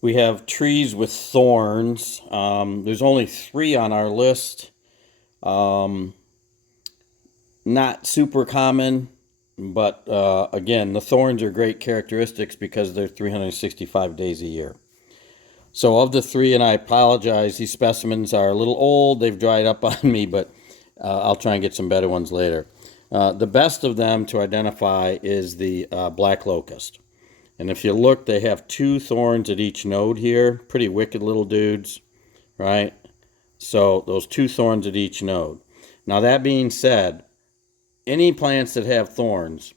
We have trees with thorns. There's only three on our list. Um, Not super common, but again, the thorns are great characteristics because they're 365 days a year. So, of the three, and I apologize, these specimens are a little old. They've dried up on me, but I'll try and get some better ones later. The best of them to identify is the black locust. And if you look, they have two thorns at each node here. Pretty wicked little dudes, right? So those two thorns at each node. Now, that being said, any plants that have thorns,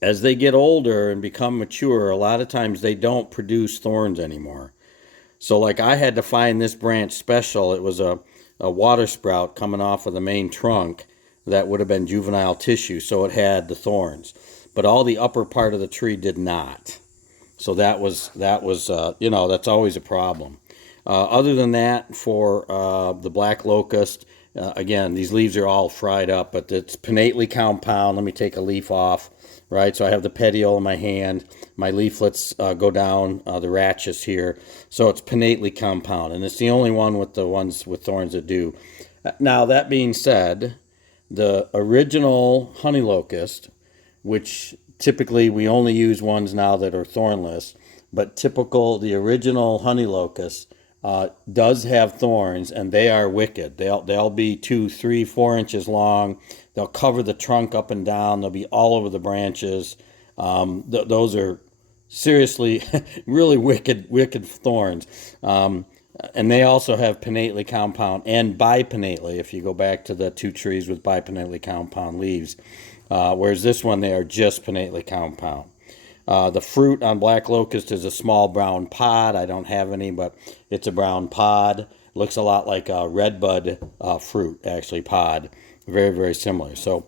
as they get older and become mature, a lot of times they don't produce thorns anymore. So, like, I had to find this branch special. It was a water sprout coming off of the main trunk that would have been juvenile tissue, so it had the thorns. But all the upper part of the tree did not. So that's always a problem. Other than that, for the black locust, again, these leaves are all fried up, but it's pinnately compound. Let me take a leaf off, right? So I have the petiole in my hand. My leaflets go down the rachis here. So it's pinnately compound, and it's the only one with the ones with thorns that do. Now, that being said, the original honey locust, which typically we only use ones now that are thornless, but the original honey locust does have thorns, and they are wicked. They'll be 2, 3, 4 inches long. They'll cover the trunk up and down. They'll be all over the branches. Those are seriously really wicked thorns. And they also have pinnately compound and bipinnately, if you go back to the two trees with bipinnately compound leaves. Whereas this one, they are just pinnately compound. The fruit on black locust is a small brown pod. I don't have any, but it's a brown pod. Looks a lot like a redbud fruit, actually, pod. Very, very similar. So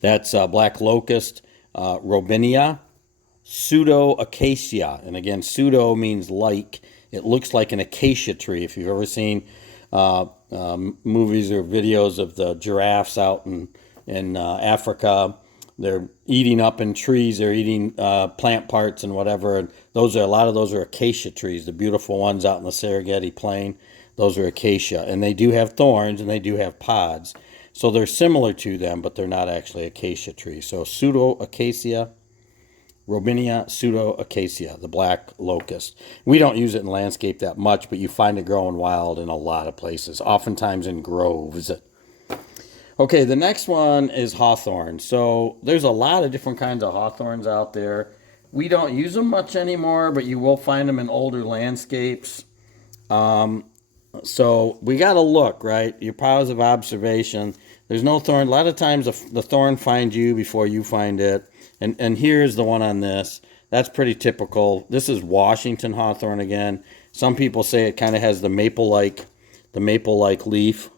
that's black locust, robinia, pseudo-acacia. And again, pseudo means like. It looks like an acacia tree. If you've ever seen movies or videos of the giraffes out in Africa, they're eating up in trees. They're eating plant parts and whatever. And a lot of those are acacia trees. The beautiful ones out in the Serengeti Plain, those are acacia, and they do have thorns and they do have pods. So they're similar to them, but they're not actually acacia trees. So pseudo-acacia, robinia, pseudo-acacia, the black locust. We don't use it in landscape that much, but you find it growing wild in a lot of places, oftentimes in groves. Okay, the next one is hawthorn. So there's a lot of different kinds of hawthorns out there. We don't use them much anymore, but you will find them in older landscapes. So we got to look, right? Your powers of observation. There's no thorn. A lot of times the thorn finds you before you find it. And here's the one on this. That's pretty typical. This is Washington hawthorn again. Some people say it kind of has the maple-like leaf,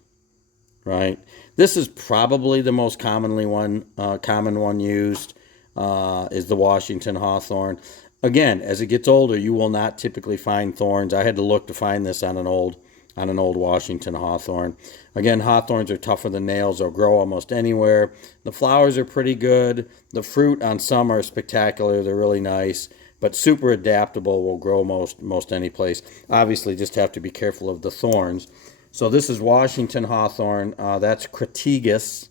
right? This is probably the most common one used is the Washington hawthorn. Again, as it gets older, you will not typically find thorns. I had to look to find this on an old Washington hawthorn. Again, hawthorns are tougher than nails. They'll grow almost anywhere. The flowers are pretty good. The fruit on some are spectacular. They're really nice, but super adaptable. Will grow most any place. Obviously, just have to be careful of the thorns. So this is Washington hawthorn. That's Crataegus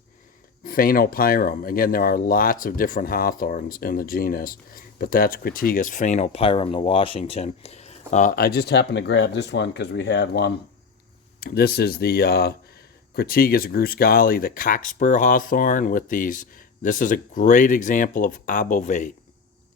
phainopyrum. Again, there are lots of different hawthorns in the genus, but that's Crataegus phainopyrum, the Washington. I just happened to grab this one because we had one. This is the Crataegus gruscali, the cockspur hawthorn with these. This is a great example of obovate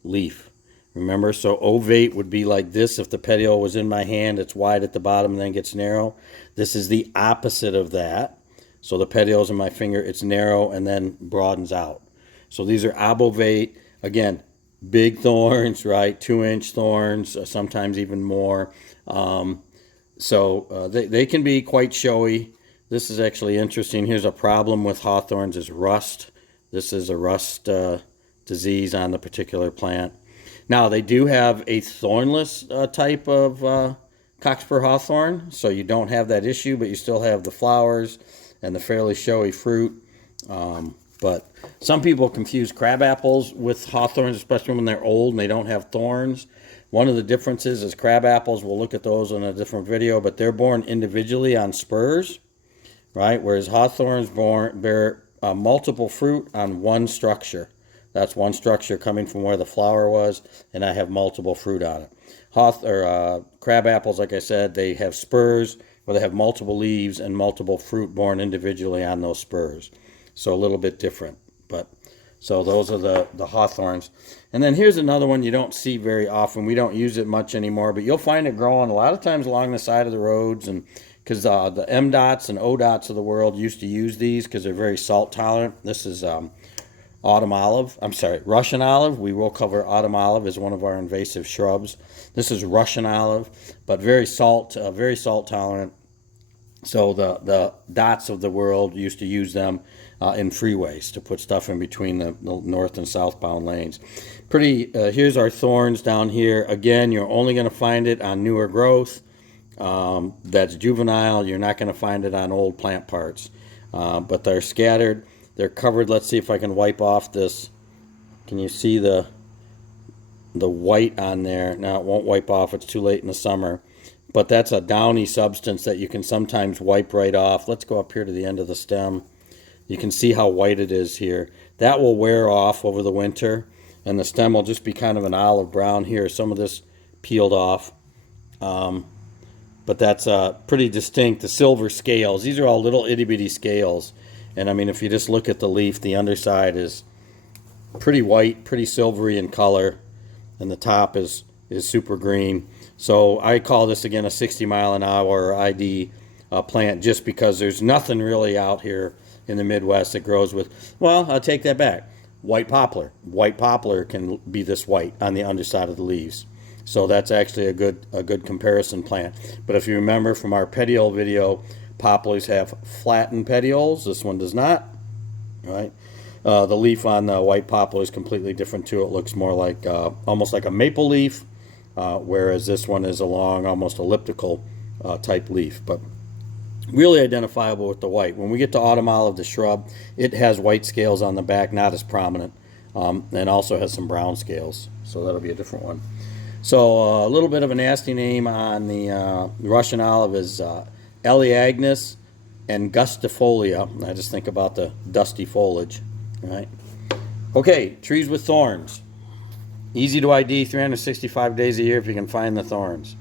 leaf. Remember, so ovate would be like this. If the petiole was in my hand, it's wide at the bottom and then gets narrow. This is the opposite of that. So the petiole's in my finger, it's narrow and then broadens out. So these are obovate. Again, big thorns, right? 2-inch thorns, sometimes even more. So they can be quite showy. This is actually interesting. Here's a problem with hawthorns is rust. This is a rust disease on the particular plant. Now, they do have a thornless type of cockspur hawthorn, so you don't have that issue, but you still have the flowers and the fairly showy fruit. But some people confuse crab apples with hawthorns, especially when they're old and they don't have thorns. One of the differences is crab apples. We'll look at those in a different video, but they're born individually on spurs, right? Whereas hawthorns bear multiple fruit on one structure. That's one structure coming from where the flower was, and I have multiple fruit on it. Crab apples, like I said, they have spurs where they have multiple leaves and multiple fruit born individually on those spurs. So a little bit different. But so those are the hawthorns. And then here's another one you don't see very often. We don't use it much anymore, but you'll find it growing a lot of times along the side of the roads, and because the M dots and O dots of the world used to use these because they're very salt tolerant. This is autumn olive. I'm sorry, Russian olive. We will cover autumn olive as one of our invasive shrubs. This is Russian olive, but very salt tolerant. So the dots of the world used to use them in freeways to put stuff in between the north and southbound lanes. Here's our thorns down here. Again, you're only going to find it on newer growth. That's juvenile. You're not going to find it on old plant parts. But they're scattered. They're covered. Let's see if I can wipe off this. Can you see the white on there? Now it won't wipe off. It's too late in the summer. But that's a downy substance that you can sometimes wipe right off. Let's go up here to the end of the stem. You can see how white it is here. That will wear off over the winter, and the stem will just be kind of an olive brown here. Some of this peeled off. But that's pretty distinct. The silver scales. These are all little itty-bitty scales. And I mean, if you just look at the leaf, the underside is pretty white, pretty silvery in color, and the top is super green. So I call this, again, a 60-mile-an-hour ID plant just because there's nothing really out here in the Midwest that grows with, well, I'll take that back, white poplar. White poplar can be this white on the underside of the leaves. So that's actually a good comparison plant. But if you remember from our petiole video, poplars have flattened petioles. This one does not, right? The leaf on the white poplar is completely different too. It looks more like almost like a maple leaf, whereas this one is a long, almost elliptical type leaf. But really identifiable with the white. When we get to autumn olive, the shrub, it has white scales on the back, not as prominent, and also has some brown scales. So that'll be a different one. So a little bit of a nasty name on the Russian olive is Elaeagnus angustifolia. I just think about the dusty foliage, right? Okay, trees with thorns. Easy to ID, 365 days a year if you can find the thorns.